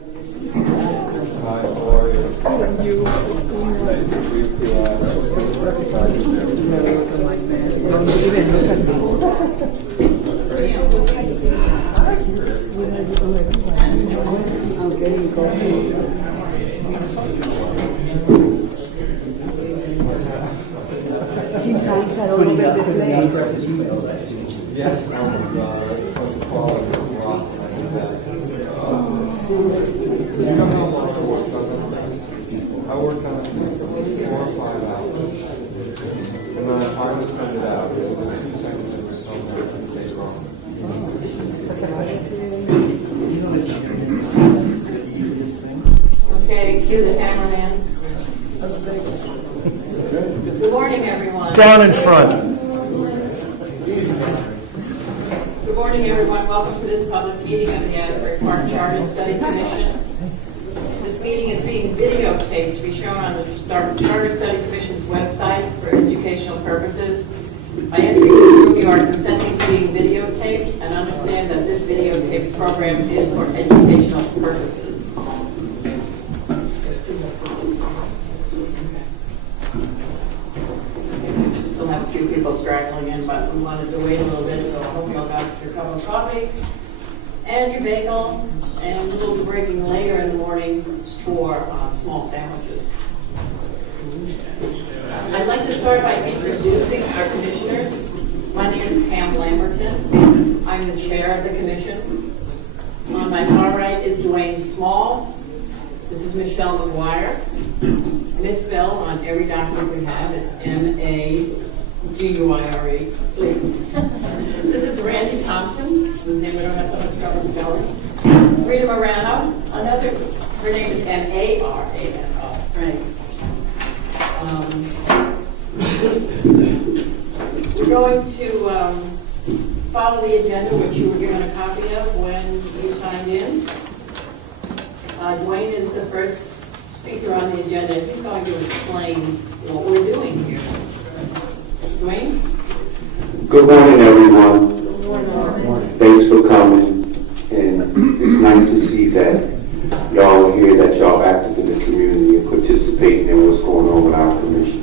Hi, how are you? And you, Nice to meet you. even look at me. Okay, go. His hands are all over the place. Yes, I was following the block like that. You know how long I worked on it? I worked on it for 4 or 5 hours. And then I finally sent it out. It was 2 seconds or so that I say wrong. Okay, cue the cameraman. Good morning, everyone. Down in front. Good morning, everyone. Welcome to this public meeting of the Asbury Park Charter Study Commission. This meeting is being videotaped to be shown on the Charter Study Commission's website for educational purposes. By entering this room, you are consenting to being videotaped and understand that this videotaped program is for educational purposes. Still have a few people straggling in, but we wanted to wait a little bit, so I hope you all got your cup of coffee and your bagel, and we'll be breaking later in the morning for small sandwiches. I'd like to start by introducing our commissioners. My name is Pam Lamberton. I'm the chair of the commission. On my far right is Dwayne Small. This is Michelle McGuire. Misspell on every document we have. It's M-A-G-U-I-R-E. Please. This is Randy Thompson, whose name we don't have so much trouble spelling. Rita Morano. Her name is M-A-R-A-N-O. Right. We're going to follow the agenda, which you were given a copy of when you signed in. Dwayne is the first speaker on the agenda. He's going to explain what we're doing here. Dwayne? Good morning, everyone. Good morning. Thanks for coming. And it's nice to see that y'all are here, that y'all active in the community and participating in what's going on with our commission.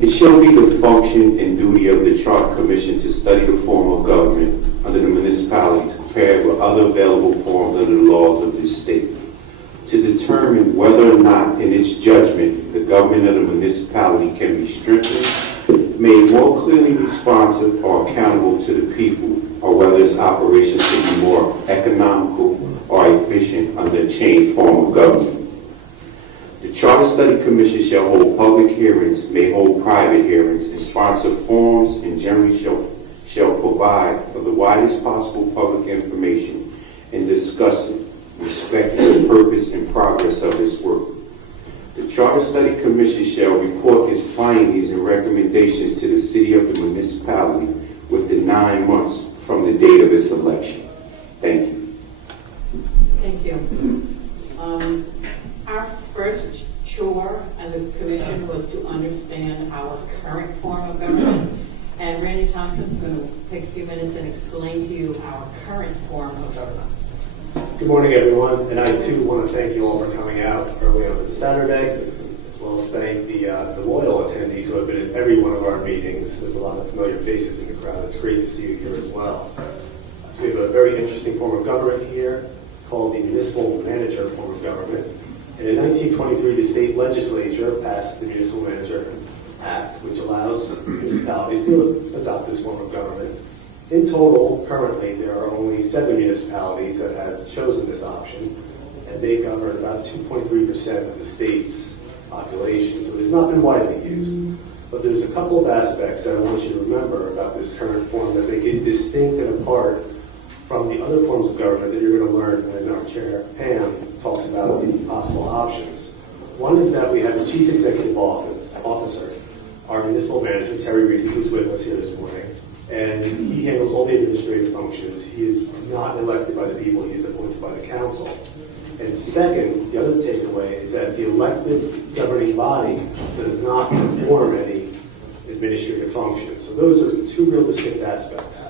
It shall be the function and duty of the Charter Commission to study the form of government under the municipality to compare it with other available forms under the laws of this state, to determine whether or not, in its judgment, the government of the municipality can be strengthened, made more clearly responsive or accountable to the people, or whether its operations can be more economical or efficient under a changed form of government. The Charter Study Commission shall hold public hearings, may hold private hearings, and sponsor forums, and generally shall provide for the widest possible public information and discuss it, respecting the purpose and progress of its work. The Charter Study Commission shall report its findings and recommendations to the city of the municipality within 9 months from the date of its election. Thank you. Thank you. Our first chore as a commission was to understand our current form of government. And Randy Thompson's going to take a few minutes and explain to you our current form of government. Good morning, everyone. And I, too, want to thank you all for coming out early on this Saturday, as well as thank the loyal attendees who have been at every one of our meetings. There's a lot of familiar faces in the crowd. It's great to see you here as well. So we have a very interesting form of government here called the municipal manager form of government. And in 1923, the state legislature passed the Municipal Manager Act, which allows municipalities to adopt this form of government. In total, currently, there are only 7 municipalities that have chosen this option, and they govern about 2.3% of the state's population, so it has not been widely used. But there's a couple of aspects that I want you to remember about this current form that make it distinct and apart from the other forms of government that you're going to learn when our chair, Pam, talks about the possible options. One is that we have the Chief Executive Officer, our municipal manager, Terry Reedy, who's with us here this morning, and he handles all the administrative functions. He is not elected by the people, he is appointed by the council. And second, the other takeaway is that the elected governing body does not perform any administrative functions. So those are 2 real distinct aspects.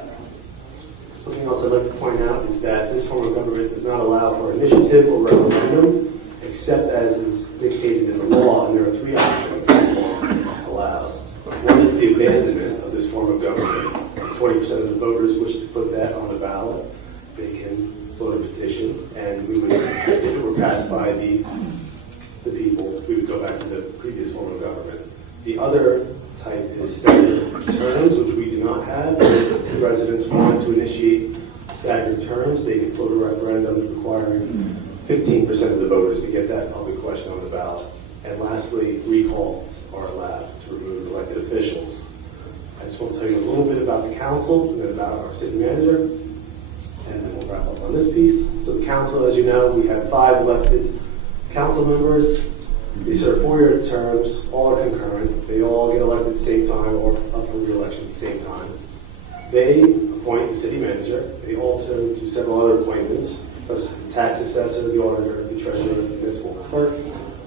Something else I'd like to point out is that this form of government does does not allow for initiative or referendum, except as is dictated in the law, and there are three options the law allows. One is the abandonment of this form of government. 20% of the voters wish to put that on the ballot. They can vote a petition, and we would, if it were passed by the people, we would go back to the previous form of government. The other type is staggered terms, which we do not have. If the residents want to initiate staggered terms, they can float a referendum requiring 15% of the voters to get that public question on the ballot. And lastly, recalls are allowed to remove elected officials. I just want to tell you a little bit about the council and then about our city manager, and then we'll wrap up on this piece. So the council, as you know, we have 5 elected council members. They serve 4-year terms, all are concurrent. They all get elected at the same time or up for re-election at the same time. They appoint the city manager. They also do several other appointments, such as the tax assessor, the auditor, the treasurer, the municipal clerk,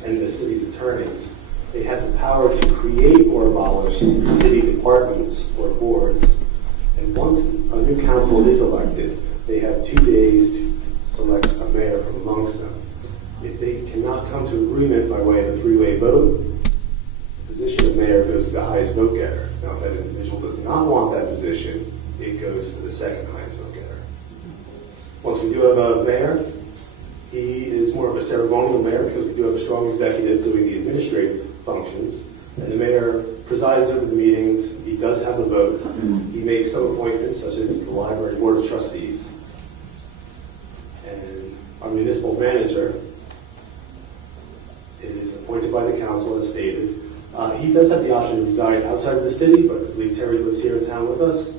and the city's attorneys. They have the power to create or abolish city departments or boards. And once a new council is elected, they have 2 days to select a mayor from amongst them. If they cannot come to agreement by way of a 3-way vote, the position of mayor goes to the highest vote getter. Now, if that individual does not want that position, it goes to the second highest vote getter. Once we do have a mayor, he is more of a ceremonial mayor because we do have a strong executive doing the administrative functions. And the mayor presides over the meetings. He does have a vote. He makes some appointments, such as the library board of trustees. And our municipal manager is appointed by the council, as stated. He does have the option to reside outside of the city, but I believe Terry lives here in town with us.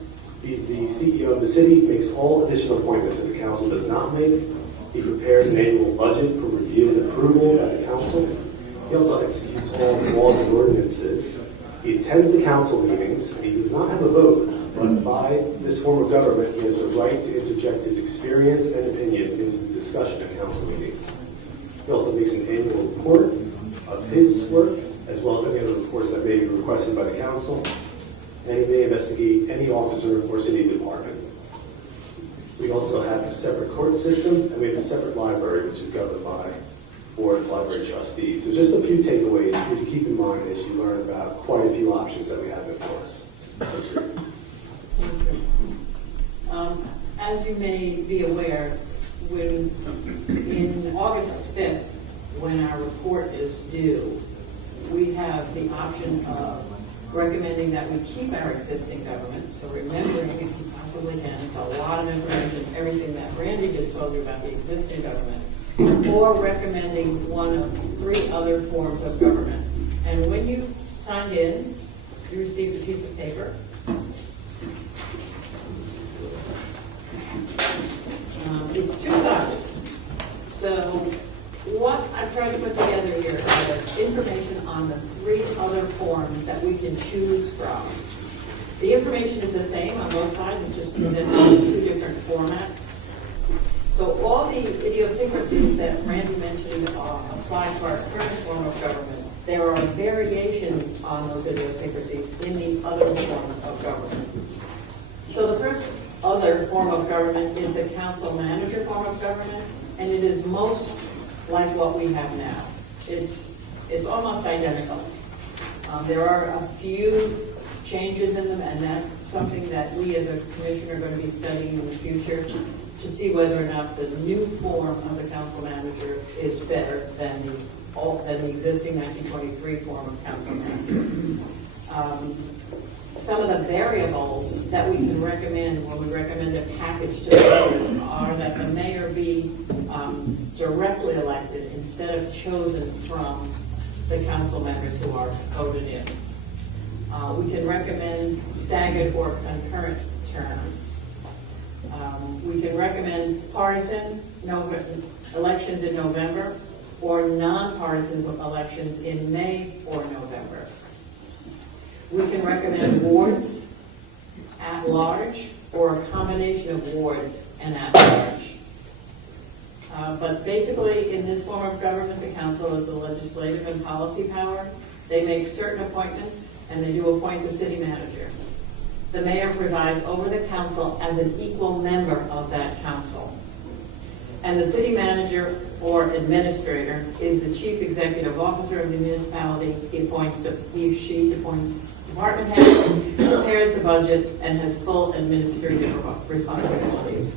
He's the CEO of the city, makes all additional appointments that the council does not make. He prepares an annual budget for review and approval by the council. He also executes all the laws and ordinances. He attends the council meetings. He does not have a vote, but by this form of government, he has the right to interject his experience and opinion into the discussion at council meetings. He also makes an annual report of his work, as well as any other reports that may be requested by the council, and he may investigate any officer or city department. We also have a separate court system, and we have a separate library, which is governed by Board of Library Trustees. So just a few takeaways for you to keep in mind as you learn about quite a few options that we have before us. Thank you. As you may be aware, in August 5th, when our report is due, we have the option of recommending that we keep our existing government. So remembering, if you possibly can, it's a lot of information, everything that Randy just told you about the existing government, or recommending one of 3 other forms of government. And when you signed in, you received a piece of paper. It's 2-sided. So what I've tried to put together here is information on the 3 other forms that we can choose from. The information is the same on both sides, it's just presented in 2 different formats. So all the idiosyncrasies that Randy mentioned apply to our current form of government. There are variations on those idiosyncrasies in the other forms of government. So the first other form of government is the council manager form of government, and it is most like what we have now. It's almost identical. There are a few changes in them, and that's something that we as a commission are going to be studying in the future to see whether or not the new form of the council manager is better than the existing 1923 form of council manager. Some of the variables that we can recommend when we recommend a package to the voters are that the mayor be directly elected instead of chosen from the council members who are voted in. We can recommend staggered or concurrent terms. We can recommend partisan elections in November or nonpartisan elections in May or November. We can recommend wards at large or a combination of wards and at large. But basically, in this form of government, the council is the legislative and policy power. They make certain appointments, and they do appoint the city manager. The mayor presides over the council as an equal member of that council. And the city manager or administrator is the chief executive officer of the municipality. She appoints department heads, prepares the budget, and has full administrative responsibilities.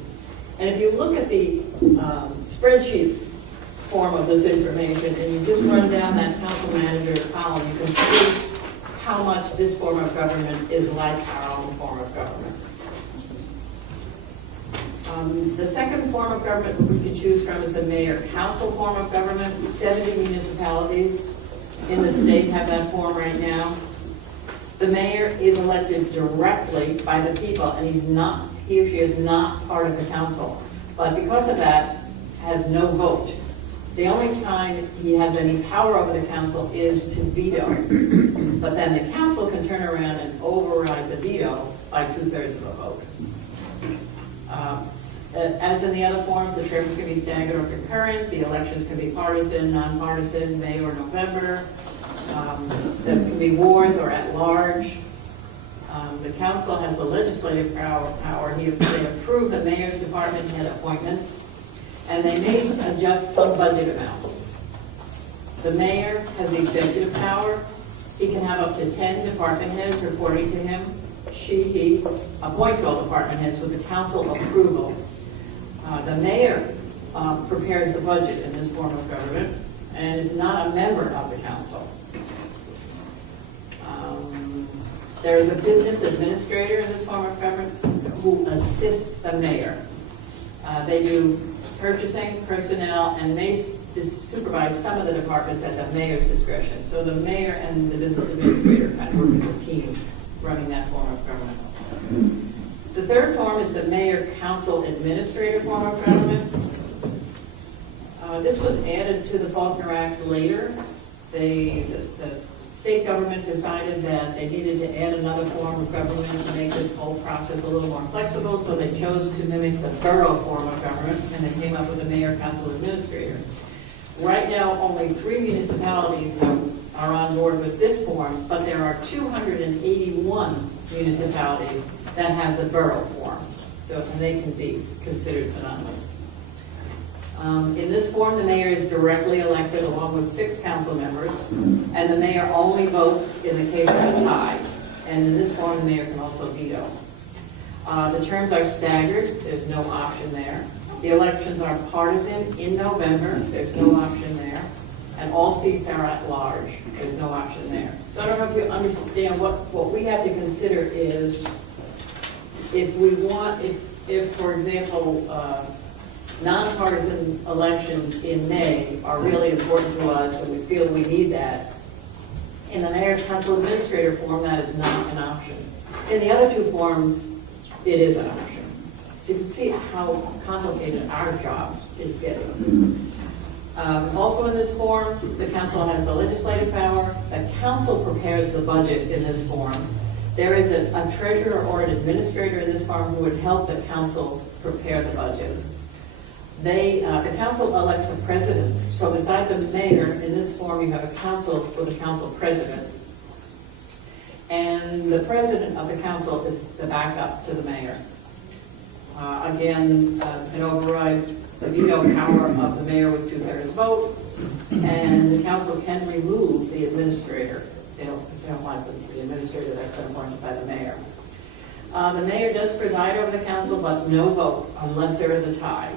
And if you look at the spreadsheet form of this information, and you just run down that council manager column, you can see how much this form of government is like our own form of government. The second form of government we can choose from is the mayor-council form of government. 70 municipalities in the state have that form right now. The mayor is elected directly by the people, and he or she is not part of the council. But because of that, has no vote. The only time he has any power over the council is to veto. But then the council can turn around and override the veto by 2/3 of a vote. As in the other forms, the terms can be staggered or concurrent. The elections can be partisan, nonpartisan, May or November. There can be wards or at large. The council has the legislative power. They approve the mayor's department head appointments, and they may adjust some budget amounts. The mayor has the executive power. He can have up to 10 department heads reporting to him. He appoints all department heads with the council approval. The mayor prepares the budget in this form of government and is not a member of the council. There is a business administrator in this form of government who assists the mayor. They do purchasing, personnel, and may supervise some of the departments at the mayor's discretion. So the mayor and the business administrator kind of work as a team running that form of government. The third form is the mayor-council administrator form of government. This was added to the Faulkner Act later. The state government decided that they needed to add another form of government to make this whole process a little more flexible, so they chose to mimic the borough form of government, and they came up with the mayor-council administrator. Right now, only 3 municipalities are on board with this form, but there are 281 municipalities that have the borough form, and they can be considered synonymous. In this form, the mayor is directly elected along with 6 council members, and the mayor only votes in the case of a tie. And in this form, the mayor can also veto. The terms are staggered. There's no option there. The elections are partisan in November. There's no option there. And all seats are at large. There's no option there. So I don't know if you understand what we have to consider is if for example, nonpartisan elections in May are really important to us and we feel we need that. In the mayor council administrator form, that is not an option. In the other 2 forms, it is an option. So you can see how complicated our job is getting. Also in this form, the council has the legislative power. The council prepares the budget in this form. There is a treasurer or an administrator in this form who would help the council prepare the budget. The council elects a president. So besides the mayor, in this form you have a council with a council president. And the president of the council is the backup to the mayor. Again, can override the veto power of the mayor with 2/3 vote. And the council can remove the administrator. They don't want the administrator that's been appointed by the mayor. The mayor does preside over the council, but no vote unless there is a tie.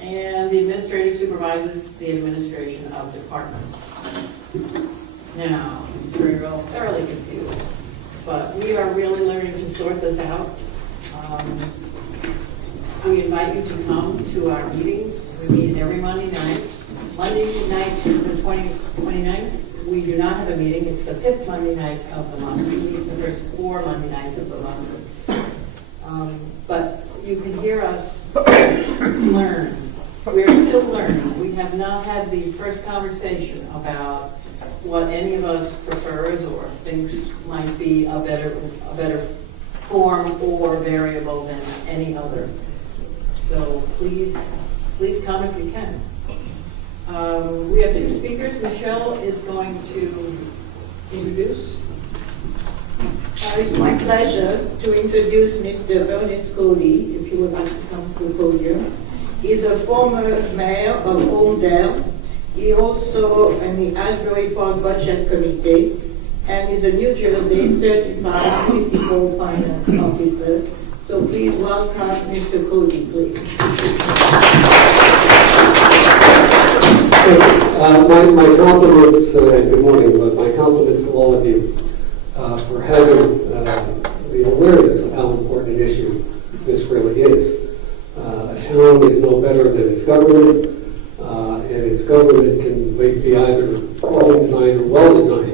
And the administrator supervises the administration of departments. Now, we're all thoroughly confused, but we are really learning to sort this out. We invite you to come to our meetings. We meet every Monday night. Monday night, the 29th, we do not have a meeting. It's the 5th Monday night of the month. We meet the first 4 Monday nights of the month. But you can hear us learn. We're still learning. We have not had the first conversation about what any of us prefers or thinks might be a better form or variable than any other. So please come if you can. We have 2 speakers. Michelle is going to introduce. It's my pleasure to introduce Mr. Ernest Cody, if you would like to come the podium. He's a former mayor of Holmdel. He also in the Asbury Park Budget Committee, and is a New Jersey certified municipal finance officer. So please welcome Mr. Cody, please. My compliments, good morning, but my compliments to all of you for having the awareness of how important an issue this really is. A town is no better than its government, and its government can be either poorly designed or well designed.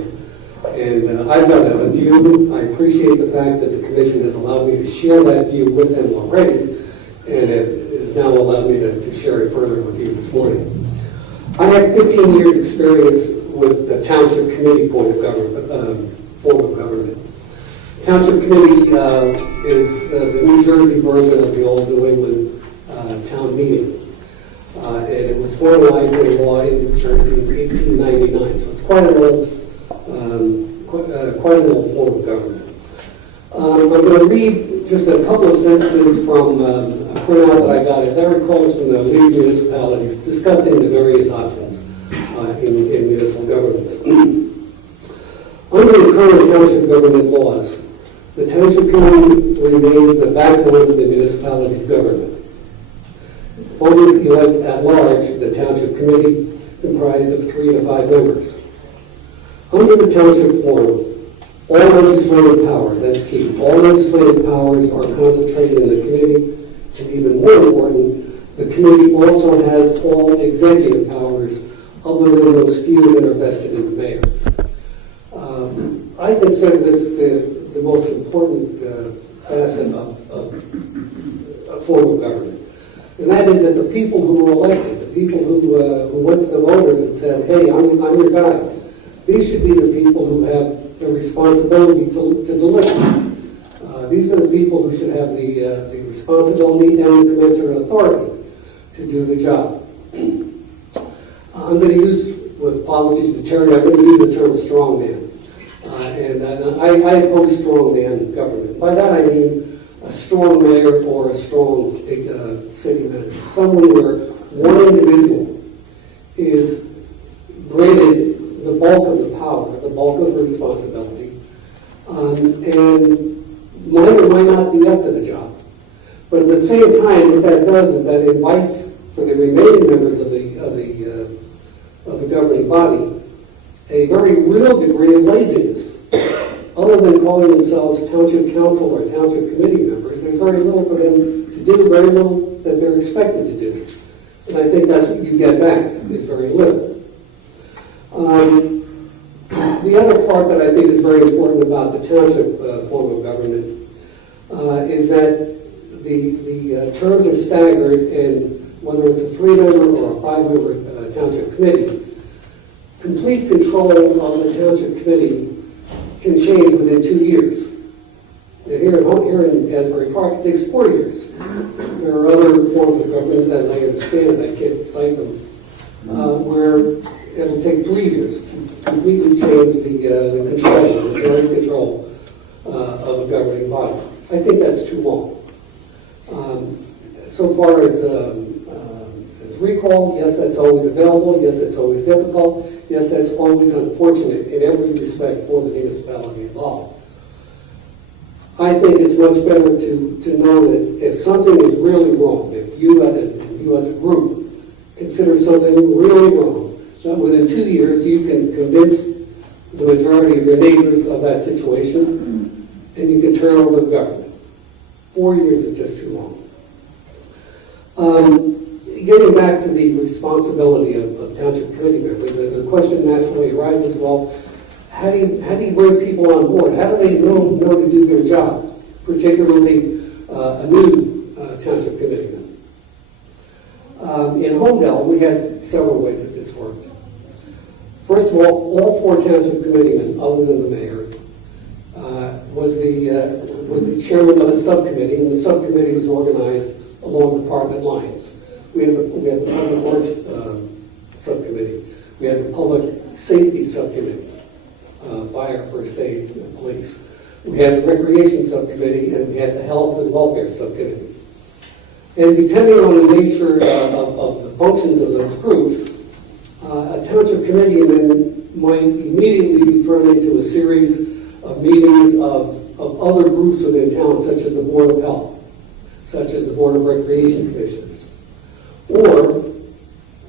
And I've got a view. I appreciate the fact that the Commission has allowed me to share that view with them already, and it has now allowed me to share it further with you this morning. I have 15 years experience with the Township Committee form of government. Township Committee is the New Jersey version of the old New England town meeting. And it was formalized in law in New Jersey in 1899. So it's quite an old form of government. I'm going to read just a couple of sentences from a printout that I got. As I recall, it's from the League of Municipalities discussing the various options in municipal governments. Under the current township government laws, the Township Committee remains the backbone of the municipality's government. Voters elect at large the Township Committee, comprised of 3 to 5 members. Under the Township form, all legislative powers, that's key, all legislative powers are concentrated in the committee, and even more important, the committee also has all executive powers other than those few that are vested in the mayor. I consider this the most important facet of a form of government. And that is that the people who were elected, the people who went to the voters and said, hey, I'm your guy, these should be the people who have the responsibility to deliver. These are the people who should have the responsibility and the commensurate authority to do the job. I'm going to use, with apologies to Terry, I'm going to use the term strongman. I oppose strongman government. By that I mean a strong mayor or a strong city manager. Someone where one individual is granted the bulk of the power, the bulk of the responsibility, and might or might not be up to the job. But at the same time, what that does is that invites for the remaining members of the governing body a very real degree of laziness. Other than calling themselves township council or township committee members, there's very little for them to do, very little that they're expected to do. And I think that's what you get back, is very little. The other part that I think is very important about the township form of government is that the terms are staggered, and whether it's a 3-member or a 5-member township committee, complete control of the township committee can change within 2 years. Here in Asbury Park, it takes 4 years. There are other forms of government, as I understand it, I can't cite them, where it'll take 3 years to completely change the majority control of a governing body. I think that's too long. So far as recall, yes, that's always available. Yes, that's always difficult. Yes, that's always unfortunate in every respect for the municipality involved. I think it's much better to know that if something is really wrong, if you as a group consider something really wrong, that within 2 years you can convince the majority of your neighbors of that situation, and you can turn over the government. 4 years is just too long. Getting back to the responsibility of township committee members, the question naturally arises, well, how do you bring people on board? How do they know to do their job, particularly a new township committeeman? In Homedale, we had several ways that this worked. First of all 4 township committeemen, other than the mayor, was the chairman of a subcommittee, and the subcommittee was organized along department lines. We had the public works subcommittee. We had the public safety subcommittee, fire, first aid, and police. We had the recreation subcommittee, and we had the health and welfare subcommittee. And depending on the nature of the functions of those groups, a township committee then might immediately be thrown into a series of meetings of other groups within town, such as the Board of Health, such as the Board of Recreation Commissioners. Or,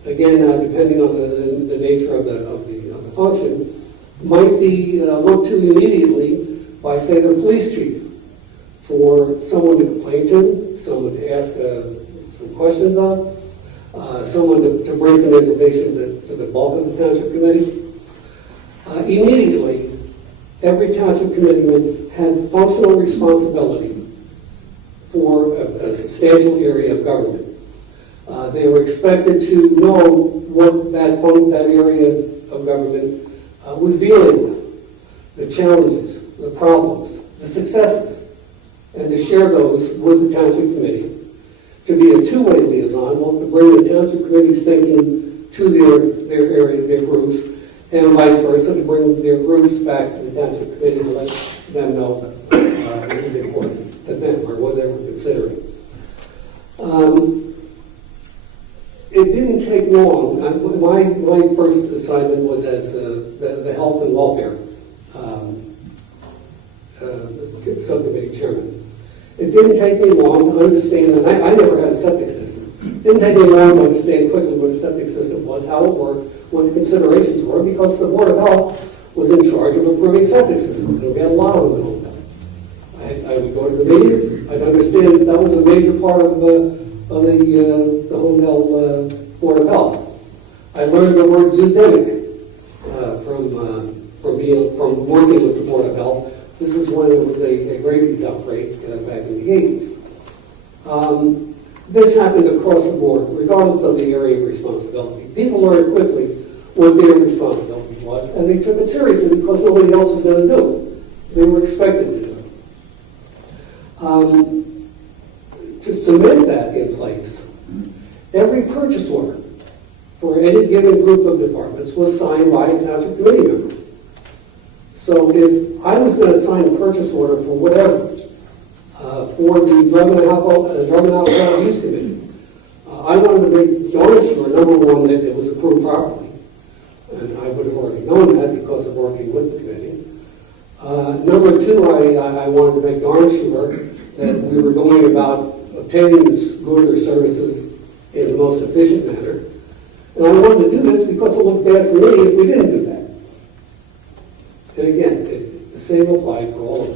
again, depending on the nature of the function, might be looked to immediately by, say, the police chief for someone to complain to, someone to ask some questions on, someone to bring some information to the bulk of the township committee. Immediately, every township committeeman had functional responsibility for a substantial area of government. They were expected to know what that area of government was dealing with, the challenges, the problems, the successes, and to share those with the township committee, to be a two-way liaison, well, to bring the township committee's thinking to their area, their groups, and vice versa, to bring their groups back to the township committee to let them know what was important to them or what they were considering. It didn't take long. My first assignment was as the health and welfare subcommittee chairman. It didn't take me long to understand, and I never had a septic system. It didn't take me long to understand quickly what a septic system was, how it worked, what the considerations were, because the Board of Health was in charge of approving septic systems, and we had a lot of them in Home Health. I would go to the meetings. I'd understand that was a major part of the Home Health Board of Health. I learned the word zoodemic from working with the Board of Health. This is when there was a rabies outbreak back in the 80s. This happened across the board, regardless of the area of responsibility. People learned quickly what their responsibility was, and they took it seriously because nobody else was going to do it. They were expected to do it. To cement that in place, every purchase order for any given group of departments was signed by a township committee member. So if I was going to sign a purchase order for whatever, for the Drug and Alcohol Use Committee, I wanted to make darn sure, number one, that it was approved properly. And I would have already known that because of working with the committee. Number two, I wanted to make darn sure that we were going about obtaining this good or services in the most efficient manner. And I wanted to do this because it looked bad for me if we didn't do that. And again, the same applied for all of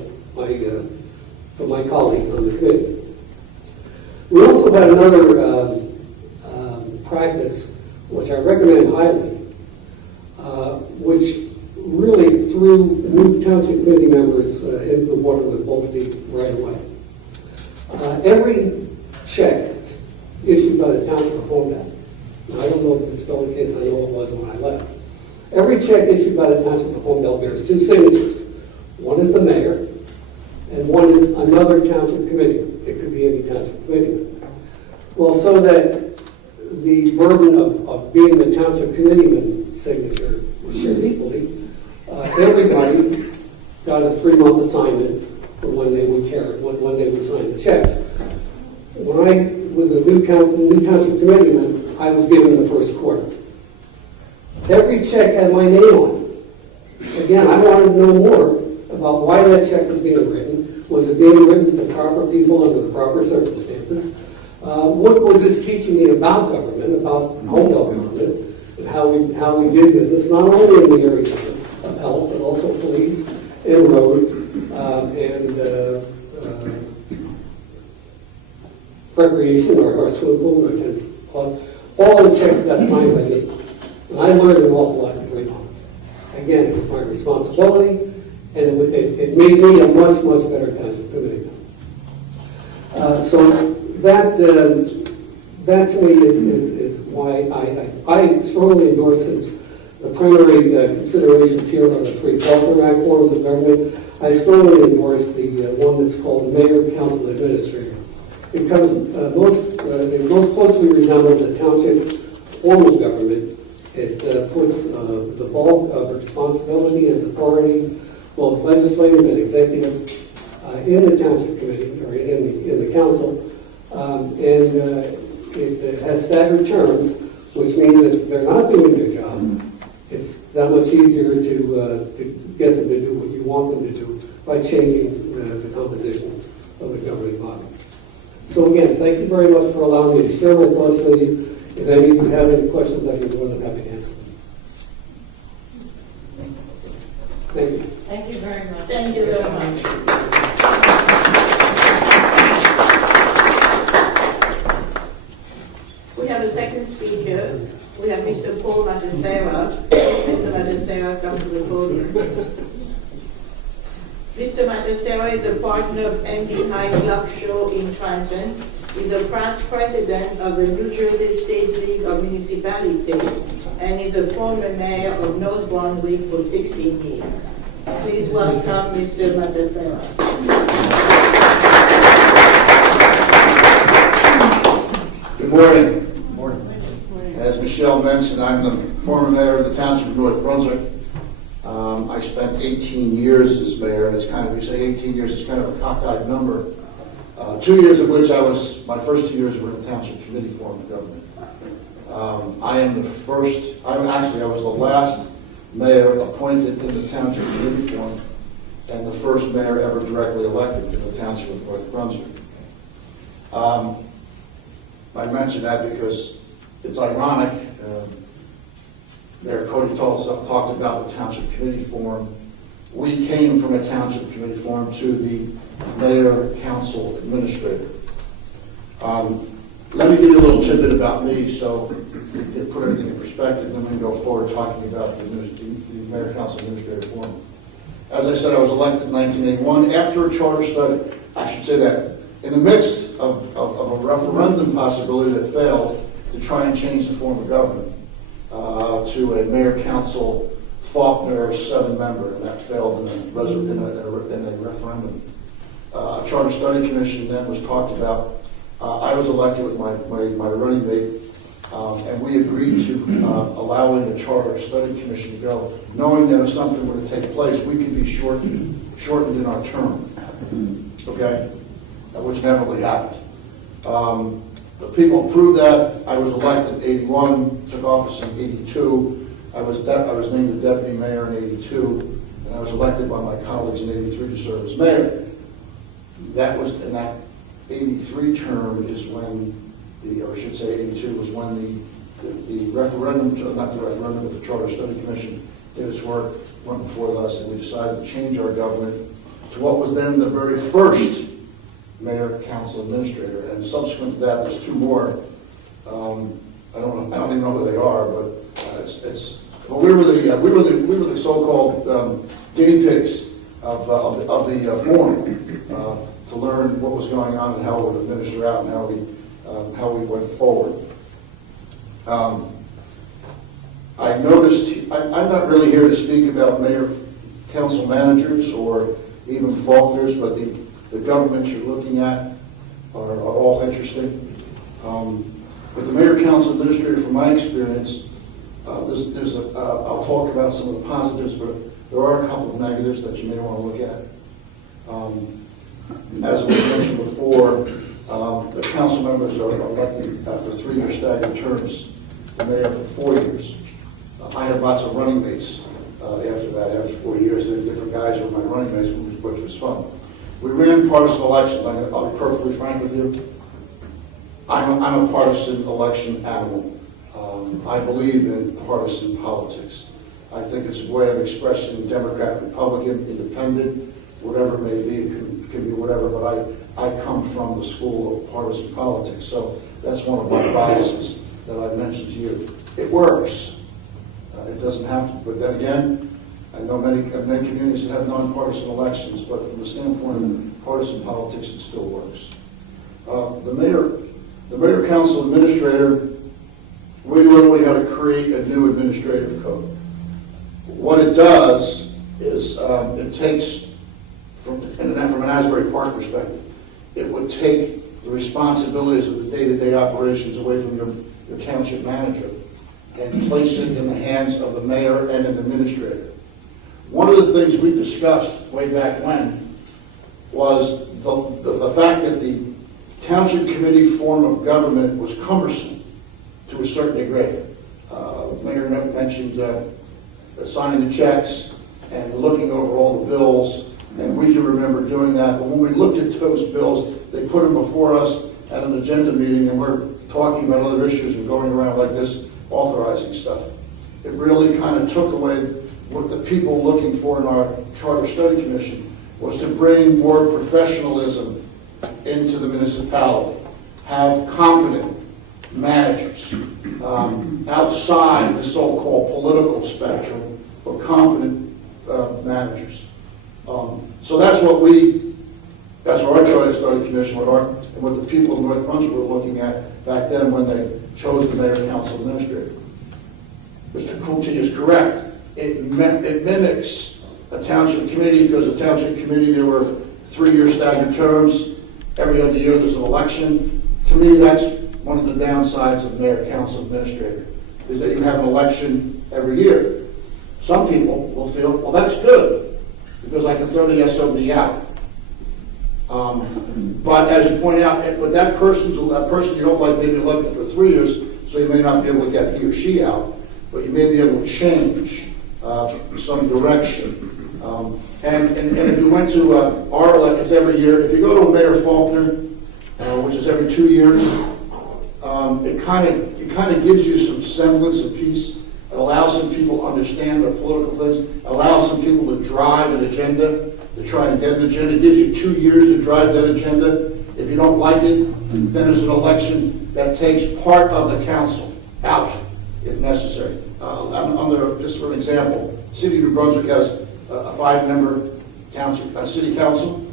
my colleagues on the committee. We also had another practice, which I recommend highly, which really threw new township committee members into the water with both feet right away. Every check issued by the township of Hometown, I don't know if it's still the case, I know it was when I left. Every check issued by the township of Hometown bears two signatures. One is the mayor, and one is another township committee. It could be any township committee. Well, so that the burden of being the township committeeman's signature was shared equally, everybody got a 3-month assignment for when they would sign the checks. When I was a new township committeeman, I was given the first quarter. Every check had my name on it. Again, I wanted to know more about why that check was being written. Was it being written to the proper people under the proper circumstances? What was this teaching me about government, about home health government, and how we did business, not only in the area of health, but also police and roads and recreation or swim pool or tennis club. All the checks got signed by me. And I learned an awful lot in 3 months. Again, it was my responsibility, and it made me a much, much better township committee. So that to me is why I strongly endorse the primary considerations here on the 3 Faulkner Act forms of government. I strongly endorse the one that's called Mayor, Council, Administrator. Because they most closely resemble the township form of government. It puts the bulk of responsibility and authority, both legislative and executive, in the township committee or in the council, It has staggered terms, which means that they're not doing their job. It's that much easier to get them to do what you want them to do by changing the composition of the governing body. So again, thank you very much for allowing me to share my thoughts with you. If any of you have any questions, I'd be more than happy to answer them. Thank you. Thank you very much. Thank you very much. We have a second speaker. We have Mr. Paul Matessera. Mr. Matessera, come to the podium. Mr. Matessera is a partner of MD High Club Show in Trenton. He's a past president of the New Jersey State League of Municipalities and is a former mayor of North Brunswick for 16 years. Please welcome Mr. Matessera. Good morning. As Michelle mentioned, I'm the former mayor of the Township of North Brunswick. I spent 18 years as mayor, and it's kind of, we say 18 years, it's kind of a cockeyed number. 2 years of which my first 2 years were in the Township Committee form of government. I was the last mayor appointed in the Township Committee form, and the first mayor ever directly elected in the Township of North Brunswick. I mention that because it's ironic. Mayor Cody talked about the Township Committee form. We came from a Township Committee form to the Mayor Council Administrator. Let me give you a little tidbit about me so you can put everything in perspective, then we can go forward talking about the Mayor Council Administrator form. As I said, I was elected in 1981 after a charter study. I should say that in the midst of a referendum possibility that failed to try and change the form of government to a Mayor Council Faulkner 7-member, and that failed in a referendum. A Charter Study Commission then was talked about. I was elected with my running mate, and we agreed to allowing the Charter Study Commission to go, knowing that if something were to take place, we could be shortened in our term. Okay? Which never really happened. The people approved that. I was elected in 81, took office in 82. I was named the deputy mayor in 82, and I was elected by my colleagues in 83 to serve as mayor. That was in that 83 term is when or I should say 82 was when the referendum, not the referendum, but the Charter Study Commission did its work, went before us, and we decided to change our government to what was then the very first Mayor Council Administrator, and subsequent to that, there's two more. I don't even know who they are, but we were the so-called guinea pigs of the forum to learn what was going on and how it would administer out and how we went forward. I noticed I'm not really here to speak about mayor council managers or even Faulkners, but the governments you're looking at are all interesting. But the Mayor Council Administrator, from my experience, I'll talk about some of the positives, but there are a couple of negatives that you may want to look at. As we mentioned before, the council members are elected for 3-year staggered terms, the mayor for 4 years. I had lots of running mates after that. After 4 years, different guys were my running mates, which was fun. We ran partisan elections. I'll be perfectly frank with you. I'm a partisan election animal. I believe in partisan politics. I think it's a way of expressing Democrat, Republican, Independent, whatever it may be. It can be whatever, but I come from the school of partisan politics. So that's one of my biases that I mentioned to you. It works. It doesn't have to, but then again, I know many communities that have nonpartisan elections, but from the standpoint of partisan politics, it still works. The mayor council administrator, we literally had to create a new administrative code. What it does is it takes, from an Asbury Park perspective, it would take the responsibilities of the day-to-day operations away from your township manager and place it in the hands of the mayor and an administrator. One of the things we discussed way back when was the fact that township committee form of government was cumbersome to a certain degree. Mayor mentioned signing the checks and looking over all the bills, and we can remember doing that. But when we looked at those bills, they put them before us at an agenda meeting, and we're talking about other issues and going around like this, authorizing stuff. It really kind of took away what the people looking for in our Charter Study Commission was to bring more professionalism into the municipality, have competent managers outside the so-called political spectrum, but competent managers. So that's what our Charter Study Commission, and what the people of North Brunswick were looking at back then when they chose the mayor and council administrator. Mr. Coulty is correct. It mimics a township committee, because a township committee, there were 3-year staggered terms. Every other year there's an election. To me, that's one of the downsides of mayor and council administrator, is that you have an election every year. Some people will feel, well, that's good, because I can throw the SOB out. But as you point out, but that person you don't like maybe elected for 3 years, so you may not be able to get he or she out, but you may be able to change some direction. And if you went to our election, it's every year. If you go to Mayor Faulkner, which is every 2 years, it kind of gives you some semblance of peace. It allows some people to understand the political things. It allows some people to drive an agenda, to try and get an agenda. It gives you 2 years to drive that agenda. If you don't like it, then there's an election that takes part of the council out, if necessary. Just for an example, City of New Brunswick has a 5-member city council,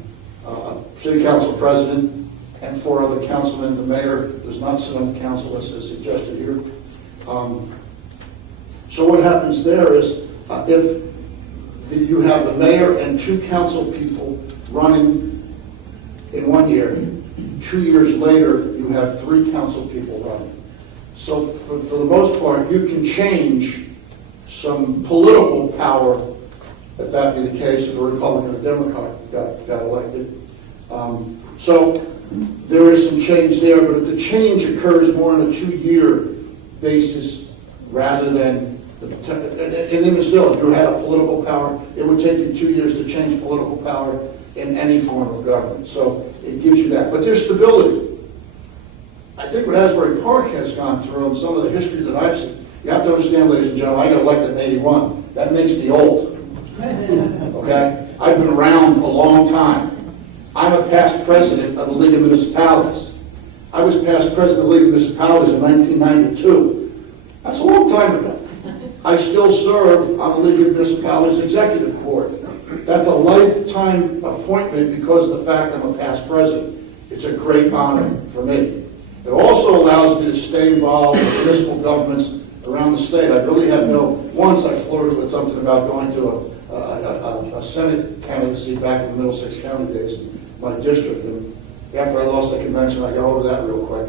city council president, and 4 other councilmen. The mayor does not sit on the council, as is suggested here. So what happens there is, if you have the mayor and 2 council people running in 1 year, 2 years later you have 3 council people running. So for the most part, you can change some political power, if that be the case, if a Republican or Democrat got elected. So there is some change there, but the change occurs more on a 2-year basis rather than, and even still, if you had a political power, it would take you 2 years to change political power in any form of government. So it gives you that. But there's stability. I think what Asbury Park has gone through, and some of the history that I've seen, you have to understand, ladies and gentlemen, I got elected in '81. That makes me old. Okay? I've been around a long time. I'm a past president of the League of Municipalities. I was past president of the League of Municipalities in 1992. That's a long time ago. I still serve on the League of Municipalities Executive Board. That's a lifetime appointment because of the fact I'm a past president. It's a great honor for me. It also allows me to stay involved with municipal governments around the state. I really have once I flirted with something about going to a Senate candidacy back in the Middlesex County days, my district, and after I lost the convention, I got over that real quick.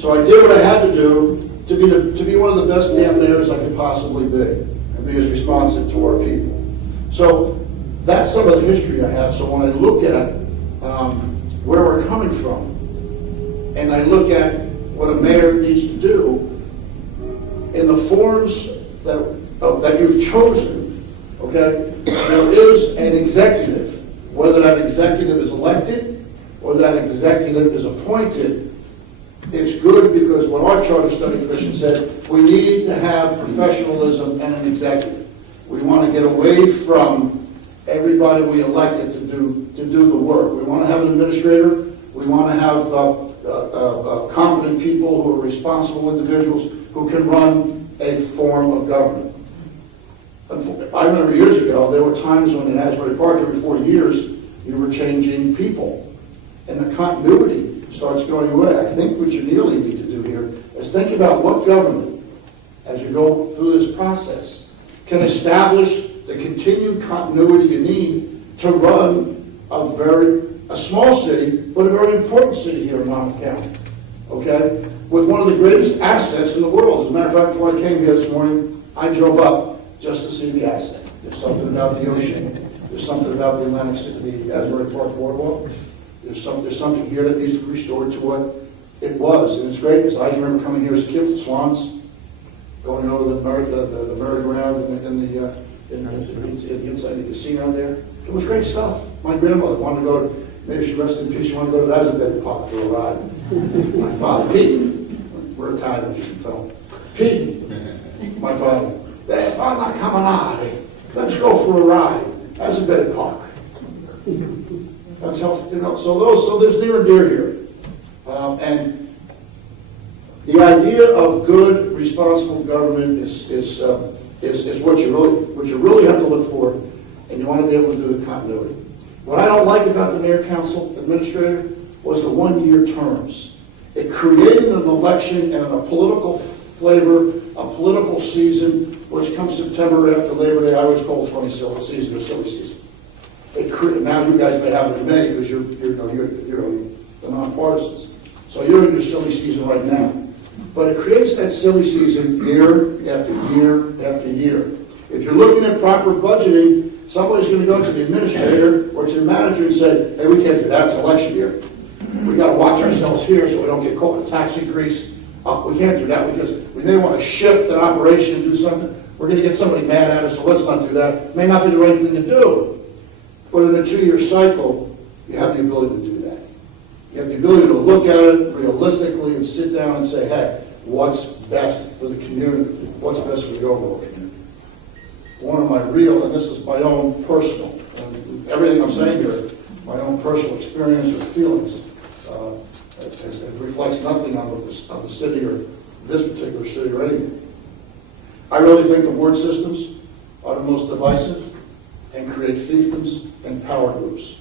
So I did what I had to do to be one of the best damn mayors I could possibly be, and be as responsive to our people. So that's some of the history I have. So when I look at where we're coming from, and I look at what a mayor needs to do in the forms that you've chosen, okay, there is an executive. Whether that executive is elected or that executive is appointed, it's good, because what our Charter Study Commission said, we need to have professionalism and an executive. We want to get away from everybody we elected to do the work. We want to have an administrator. We want to have competent people who are responsible individuals who can run a form of government. I remember years ago, there were times when in Asbury Park, every 4 years, you were changing people. And the continuity starts going away. I think what you really need to do here is think about what government, as you go through this process, can establish the continued continuity you need to run a small city, but a very important city here in Monmouth County, okay? With one of the greatest assets in the world. As a matter of fact, before I came here this morning, I drove up just to see the asset. There's something about the ocean. There's something about the Atlantic City, the Asbury Park Boardwalk. There's something here that needs to be restored to what it was, and it's great, because I remember coming here as a kid with Swans, going over the merry-go-round inside the casino there. It was great stuff. My grandmother wanted to go to, maybe she rested in peace, she wanted to go to Asbury Park for a ride. My father, Pete, we're Italian, as you can tell. Pete, my father, if I'm not coming out, let's go for a ride. Asbury Park. That's how, so there's near and dear here. And the idea of good, responsible government is what you really have to look for, and you want to be able to do the continuity. What I don't like about the mayor, council, administrator was the one-year terms. It created an election and a political flavor, a political season, which comes September after Labor Day, I always call it funny silly season or silly season. Now you guys may have it in May because you're the nonpartisans. So you're in your silly season right now. But it creates that silly season year after year after year. If you're looking at proper budgeting, somebody's going to go to the administrator or to the manager and say, hey, we can't do that, it's election year. We got to watch ourselves here so we don't get caught with a tax increase. We can't do that because we may want to shift an operation and do something. We're going to get somebody mad at us, so let's not do that. It may not be the right thing to do. But in a 2-year cycle, you have the ability to do that. You have the ability to look at it realistically and sit down and say, hey, what's best for the community? What's best for the overall community? One of my real, and this is my own personal, and everything I'm saying here, my own personal experience or feelings, it reflects nothing on the city or this particular city or anything. I really think the ward systems are the most divisive and create fiefdoms and power groups.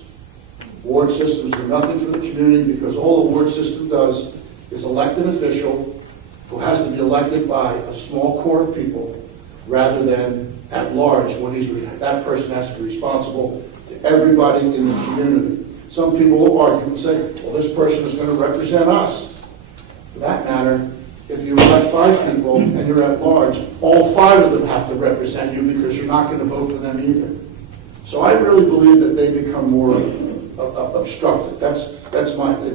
Ward systems do nothing for the community because all a ward system does is elect an official who has to be elected by a small core of people rather than at large when that person has to be responsible to everybody in the community. Some people will argue and say, well, this person is going to represent us. For that matter, if you elect 5 people and you're at large, all 5 of them have to represent you because you're not going to vote for them either. So I really believe that they become more obstructive. They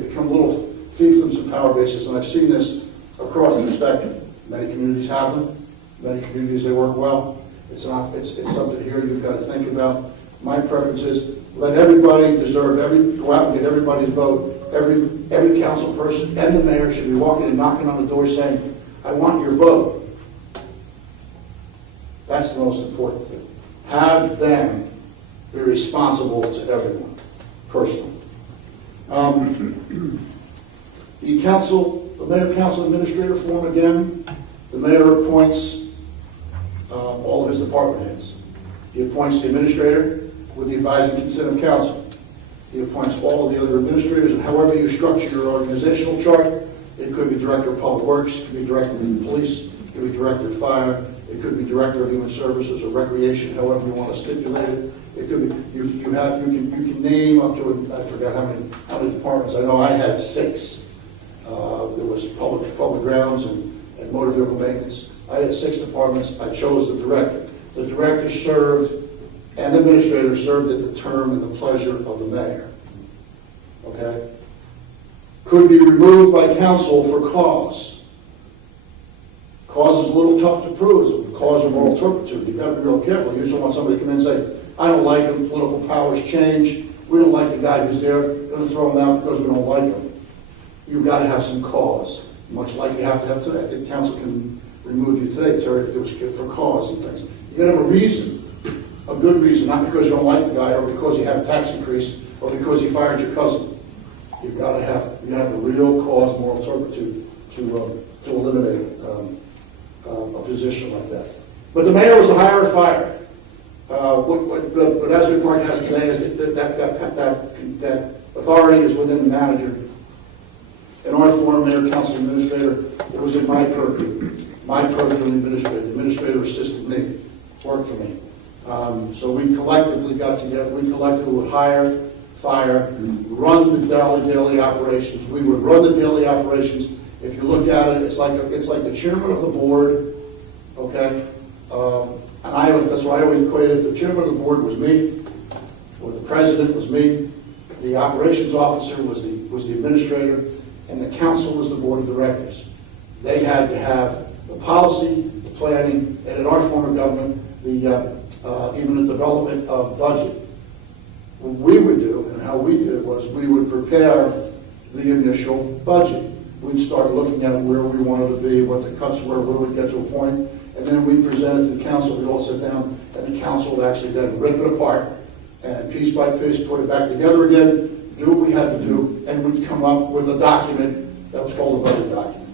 become little fiefdoms and power bases, and I've seen this across the spectrum. Many communities have them. Many communities, they work well. It's something here you've got to think about. My preference is let everybody go out and get everybody's vote. Every council person and the mayor should be walking and knocking on the door saying, I want your vote. That's the most important thing. Have them be responsible to everyone, personally. The mayor council administrator form again, the mayor appoints all of his department heads. He appoints the administrator with the advising consent of council. He appoints all of the other administrators, and however you structure your organizational chart, it could be director of public works, it could be director of the police, it could be director of fire, it could be director of human services or recreation, however you want to stipulate it. It could be you can name up to I forgot how many departments. I know I had 6. There was public grounds and motor vehicle maintenance. I had 6 departments. I chose the director. The director served and the administrator served at the term and the pleasure of the mayor. Okay? Could be removed by council for cause. Cause is a little tough to prove. It's a cause of moral turpitude. You've got to be real careful. You just don't want somebody to come in and say, I don't like him, political powers change, we don't like the guy who's there, we're going to throw him out because we don't like him. You've got to have some cause, much like you have to have today. I think council can remove you today, Terry, if it was for cause and things. You've got to have a reason, a good reason, not because you don't like the guy or because you had a tax increase or because you fired your cousin. You've got to have a real cause, moral turpitude to eliminate a position like that. But the mayor was a hire or fire. What Asbury Park has today is that authority is within the manager. In our former mayor, council administrator, it was in my purview. My purview the administrator. The administrator assisted me, worked for me. So we collectively got together. We collectively would hire, fire, run the daily operations. We would run the daily operations. If you look at it, it's like the chairman of the board, okay? And that's why I always equated the chairman of the board was me, or the president was me, The operations officer was the administrator, and the council was the board of directors. They had to have the policy, the planning, and in our form of government, even the development of budget. What we would do, and how we did it, was we would prepare the initial budget. We'd start looking at where we wanted to be, what the cuts were, where we'd get to a point, and then we'd present it to the council. We'd all sit down, and the council would actually then rip it apart, and piece by piece, put it back together again, do what we had to do, and we'd come up with a document that was called a budget document.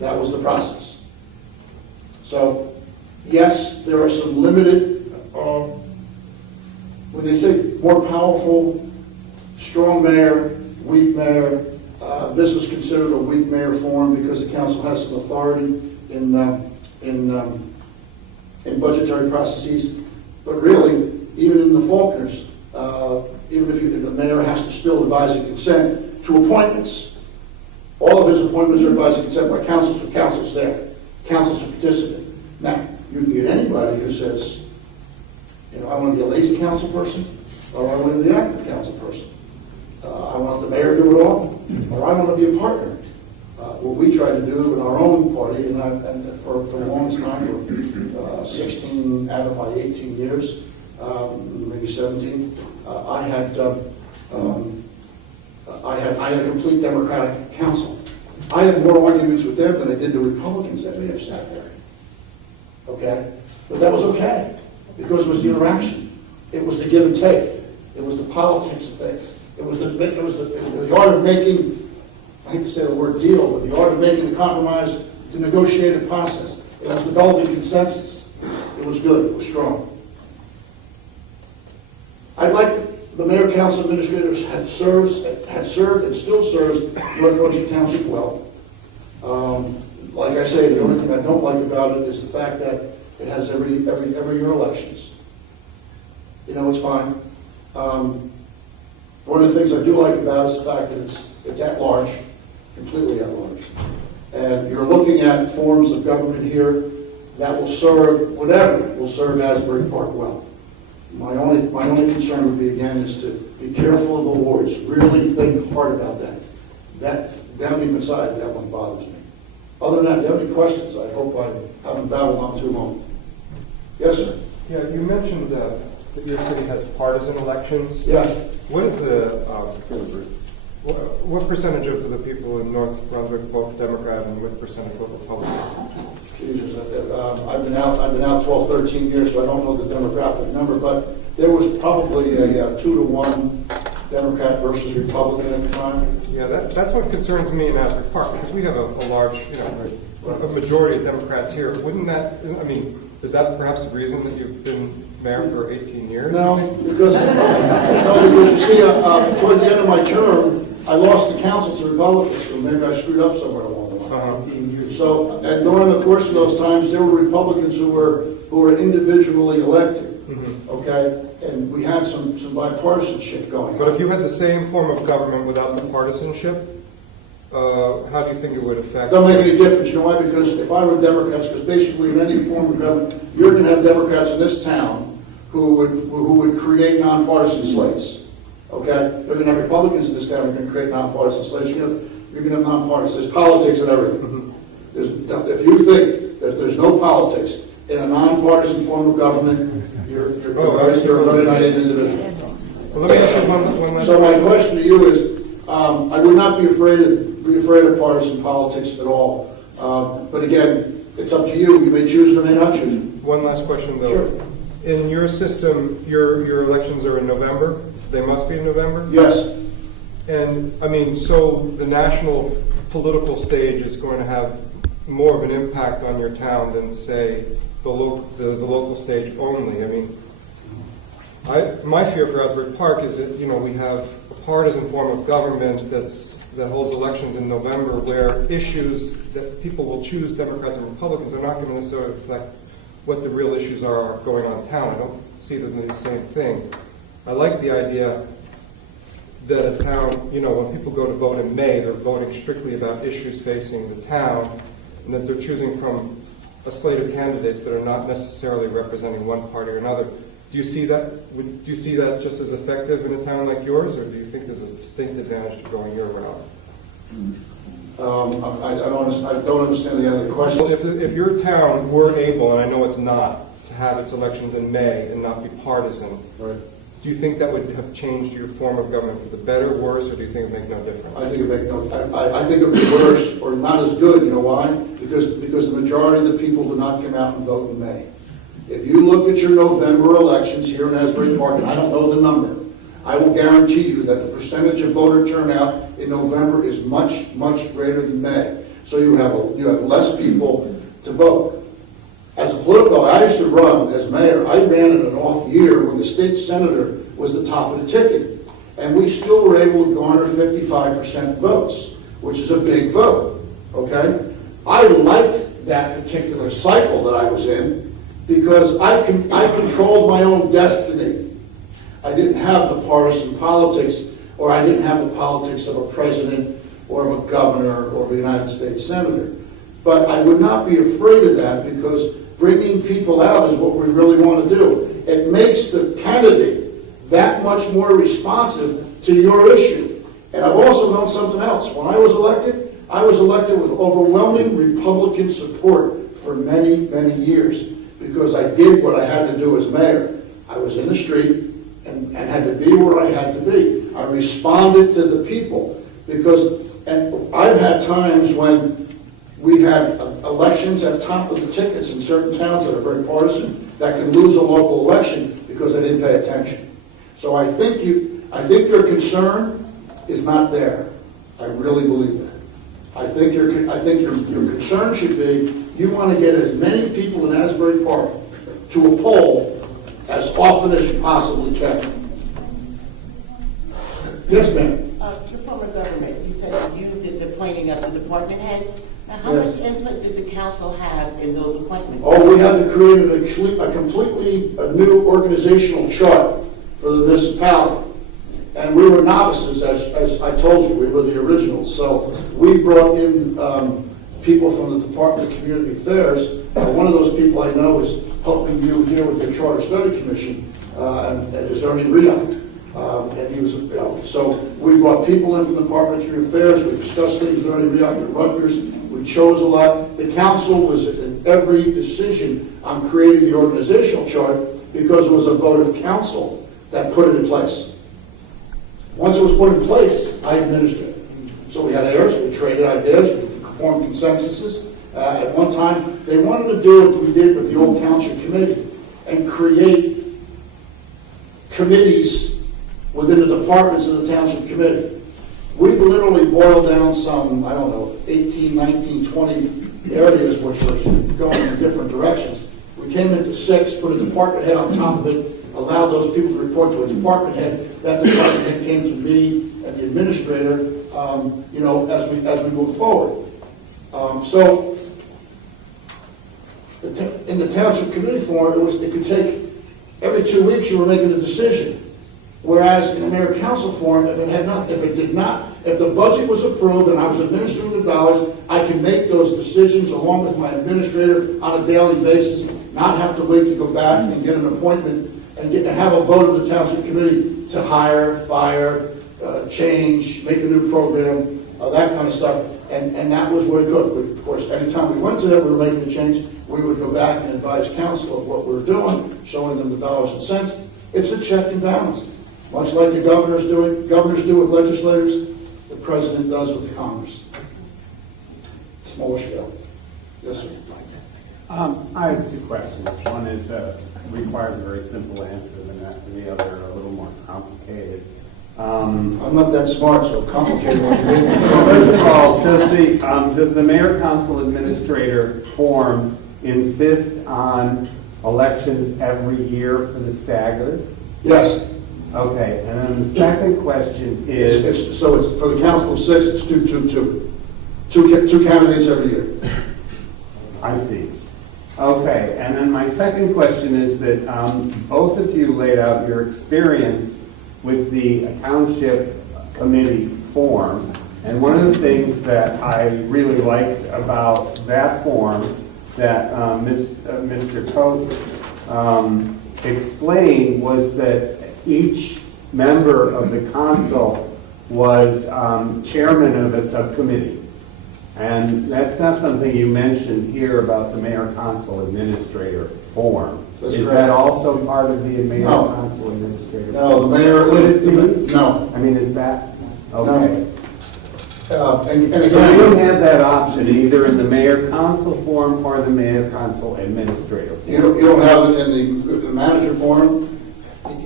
That was the process. So, yes, there are some limited, when they say more powerful, strong mayor, weak mayor, this was considered a weak mayor form because the council has some authority in budgetary processes. But really, even in the Faulkners, even if the mayor has to still advise and consent to appointments. All of his appointments are advised and consent by councils, so council's there. Council's a participant. Now, you can get anybody who says, I want to be a lazy council person, or I want to be an active council person. I want the mayor to do it all, or I want to be a partner. What we try to do in our own party, and for the longest time, for 16 out of my 18 years, maybe 17, I had a complete Democratic council. I had more arguments with them than I did the Republicans that may have sat there. Okay? But that was okay, because it was the interaction. It was the give and take. It was the politics of things. It was the art of making, I hate to say the word deal, but the art of making the compromise, the negotiated process. It was developing consensus. It was good. It was strong. I'd like the mayor, council, administrators had served and still serves North Ocean Township well. Like I say, the only thing I don't like about it is the fact that it has every year elections. It's fine. One of the things I do like about it is the fact that it's at large, completely at large. And you're looking at forms of government here that will serve, whatever, will serve Asbury Park well. My only concern would be, again, is to be careful of the wards. Really think hard about that. That being aside, that one bothers me. Other than that, do you have any questions? I hope I haven't babbled on too long. Yes, sir. Yeah, you mentioned that your city has partisan elections. Yes. What is what percentage of the people in North Brunswick vote Democrat and what percentage vote Republican? Jesus, I've been out 12, 13 years, so I don't know the demographic number, but there was probably a 2-to-1 Democrat versus Republican at the time. Yeah, that's what concerns me in Asbury Park, because we have a large, a majority of Democrats here. Wouldn't that, is that perhaps the reason that you've been mayor for 18 years? No, because you see, toward the end of my term, I lost the council to Republicans, so maybe I screwed up somewhere along the line. So, and during the course of those times, there were Republicans who were individually elected. Okay, and we had some bipartisanship going. But if you had the same form of government without the partisanship, how do you think it would affect? Doesn't make any difference. You know why? Because if I were Democrats, because basically in any form of government, you're going to have Democrats in this town who would create nonpartisan slates. Okay, you're going to have Republicans in this town who are going to create nonpartisan slates. You're going to have nonpartisan. There's politics and everything. If you think that there's no politics in a nonpartisan form of government, you're a very naive individual. Well, let me ask you one last So my question to you is, I would not be afraid of partisan politics at all. But again, it's up to you. You may choose or may not choose. One last question, though. Sure. In your system, your elections are in November. They must be in November? Yes. And, so the national political stage is going to have more of an impact on your town than, say, the local stage only. My fear for Asbury Park is that, we have a partisan form of government that holds elections in November where issues that people will choose, Democrats and Republicans, are not going to necessarily reflect what the real issues are going on in town. I don't see them as the same thing. I like the idea that a town, when people go to vote in May, they're voting strictly about issues facing the town, and that they're choosing from a slate of candidates that are not necessarily representing one party or another. Do you see that? Do you see that just as effective in a town like yours, or do you think there's a distinct advantage to going your route? I don't understand the other question. Well, if your town were able, and I know it's not, to have its elections in May and not be partisan, Right. do you think that would have changed your form of government for the better, worse, or do you think it would make no difference? I think it make no. I think it would be worse or not as good. You know why? Because the majority of the people do not come out and vote in May. If you look at your November elections here in Asbury Park, and I don't know the number, I will guarantee you that the percentage of voter turnout in November is much, much greater than May. So you have less people to vote. As a political, I used to run as mayor. I ran in an off year when the state senator was the top of the ticket, and we still were able to garner 55% votes, which is a big vote. Okay, I liked that particular cycle that I was in because I controlled my own destiny. I didn't have the partisan politics, or I didn't have the politics of a president or of a governor or of a United States senator. But I would not be afraid of that because bringing people out is what we really want to do. It makes the candidate that much more responsive to your issue. And I've also known something else. When I was elected with overwhelming Republican support for many, many years because I did what I had to do as mayor. I was in the street and had to be where I had to be. I responded to the people and I've had times when we had elections at top of the tickets in certain towns that are very partisan that can lose a local election because they didn't pay attention. So I think your concern is not there. I really believe that. I think your concern should be you want to get as many people in Asbury Park to a poll as often as you possibly can. Yes, ma'am. The former government, you said you did the appointing of the department head. Now, how much input did the council have in those appointments? Oh, we had to create a completely new organizational chart for the municipality. And we were novices, as I told you, we were the originals. So we brought in people from the Department of Community Affairs. One of those people I know is helping you here with the Charter Study Commission, and is Ernie Rion. And he was, so we brought people in from the Department of Community Affairs. We discussed things with Ernie Rion at Rutgers. We chose a lot. The council was in every decision on creating the organizational chart because it was a vote of council that put it in place. Once it was put in place, I administered it. So we had errors, we traded ideas, we formed consensuses. At one time, they wanted to do what we did with the old township committee and create committees within the departments of the township committee. We literally boiled down some, 18, 19, 20 areas which were going in different directions. We came into 6, put a department head on top of it, allowed those people to report to a department head. That department head came to me and the administrator, as we move forward. So in the township committee forum, it could take every 2 weeks you were making a decision. Whereas in the mayor council forum, if the budget was approved and I was administering the dollars, I can make those decisions along with my administrator on a daily basis, not have to wait to go back and get an appointment and get to have a vote of the township committee to hire, fire, change, make a new program, that kind of stuff. And that was where it could. Of course, anytime we went to that, we were making a change, we would go back and advise council of what we were doing, showing them the dollars and cents. It's a check and balance. Much like the governors do with legislators, the president does with Congress. Smaller scale. Yes, sir. I have 2 questions. One is requires a very simple answer, and the other a little more complicated. I'm not that smart, so complicated what you mean. First of all, does the mayor council administrator form insist on elections every year for the staggered? Yes. Okay, and then the second question is... So it's for the council of 6, it's 2-2-2. Two candidates every year. I see. Okay, and then my second question is that both of you laid out your experience with the township committee form, and one of the things that I really liked about that form that Mr. Coates explained was that each member of the council was chairman of a subcommittee. And that's not something you mentioned here about the mayor council administrator form. That's Is correct. that also part of the mayor No. council administrator? No, the mayor, Would it be? no. I mean, is that, okay. And So you don't again, have that option either in the mayor council form or the mayor council administrator form? you don't have it in the manager form.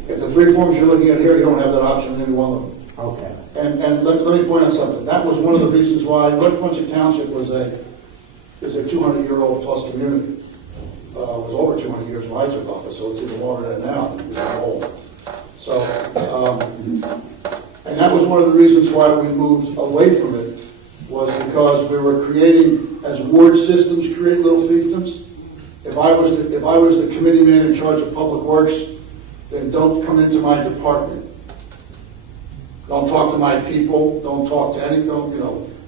The three forms you're looking at here, you don't have that option in any one of them. Okay. And let me point out something. That was one of the reasons why North Quincy Township is a 200-year-old plus community. It was over 200 years when I took office, so it's even longer than now. It's old. So, and that was one of the reasons why we moved away from it, was because we were creating, as ward systems create little fiefdoms. If I was the committee man in charge of public works, then don't come into my department. Don't talk to my people. Don't talk to any.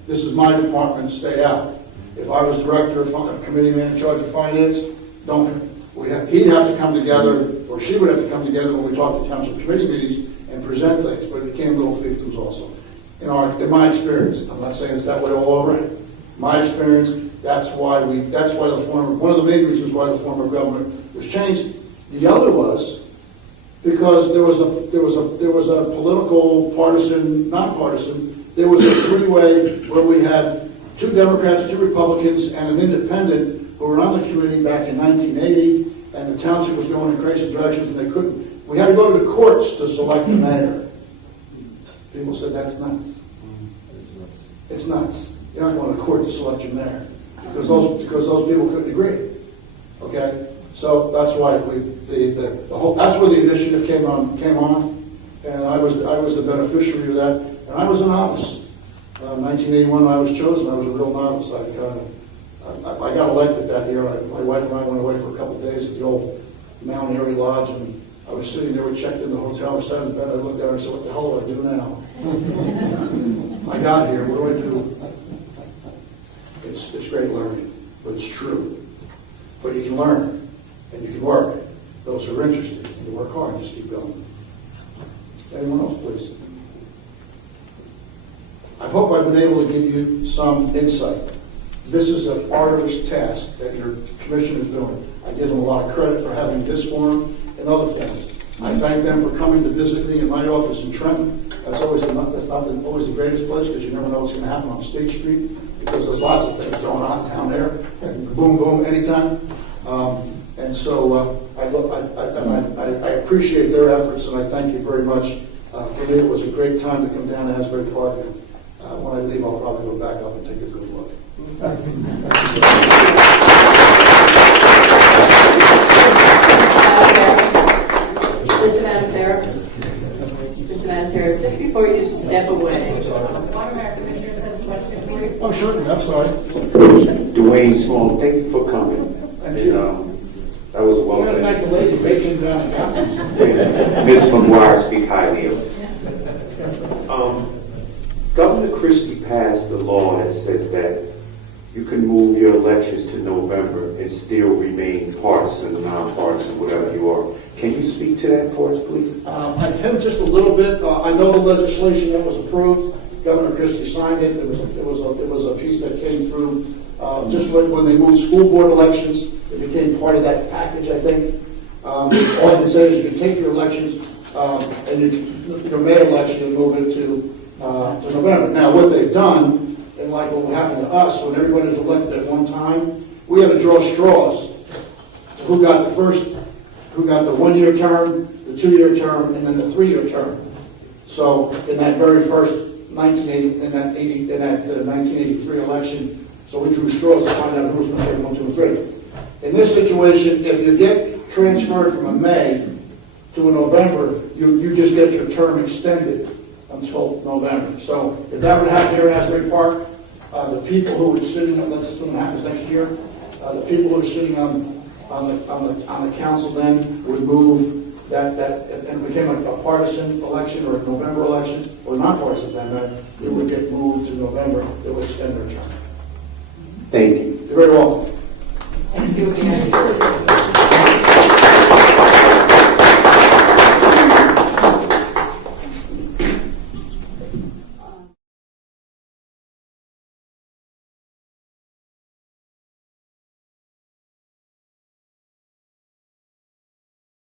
This is my department. Stay out. If I was director of committee man in charge of finance, he'd have to come together, or she would have to come together when we talked to township committee meetings and present things. But it became little fiefdoms also. In my experience, I'm not saying it's that way all over. My experience, that's why one of the main reasons why the form of government was changed. The other was because there was a political, partisan, nonpartisan. There was a three-way where we had 2 Democrats, 2 Republicans, and an independent who were on the committee back in 1980, and the township was going in crazy directions, and they couldn't. We had to go to the courts to select the mayor. People said, that's nuts. It's nuts. You're not going to court to select your mayor because those people couldn't agree. Okay, so that's why that's where the initiative came on, and I was the beneficiary of that, and I was a novice. 1981, I was chosen. I was a real novice. I got elected that year. My wife and I went away for a couple of days at the old Mount Airy Lodge, and I was sitting there. We checked in the hotel. I sat in bed. I looked at her and said, "What the hell do I do now?" I got here. What do I do? It's great learning, but it's true. But you can learn, and you can work. Those who are interested, you work hard. Just keep going. Anyone else, please? I hope I've been able to give you some insight. This is an arduous task that your commission is doing. I give them a lot of credit for having this forum and other forums. I thank them for coming to visit me in my office in Trenton. That's not always the greatest place because you never know what's going to happen on State Street because there's lots of things going on down there. And boom, boom, anytime. And so I appreciate their efforts and I thank you very much. For me, it was a great time to come down to Asbury Park. When I leave, I'll probably go back up and take a good look. Mr. Manager, just before you step away, one of our commissioners has a question for you. Oh, sure. I'm sorry. Dwayne Small, thank you for coming. That was a I'm well going to thank the ladies. They came down and got us. Ms. McGuire, speak highly of. Governor Christie passed a law that says that you can move your elections to November and still remain partisan, nonpartisan, whatever you are. Can you speak to that for us, please? I can just a little bit. I know the legislation that was approved. Governor Christie signed it. There was a piece that came through just when they moved school board elections. It became part of that package, I think. All I can say is you can take your elections and your May election and move it to November. Now, what they've done, and like what happened to us when everybody was elected at one time, we had to draw straws. Who got the 1-year term, the 2-year term, and then the 3-year term. So in that very first 1983 election, so we drew straws to find out who was going to take 1, 2, and 3. In this situation, if you get transferred from a May to a November, you just get your term extended until November. So if that would happen here in Asbury Park, the people who are sitting, let's assume it happens next year, the people who are sitting on the council then would move that and it became a partisan election or a November election, or non-partisan then, it would get moved to November. It would extend their term. Thank you. You're very welcome.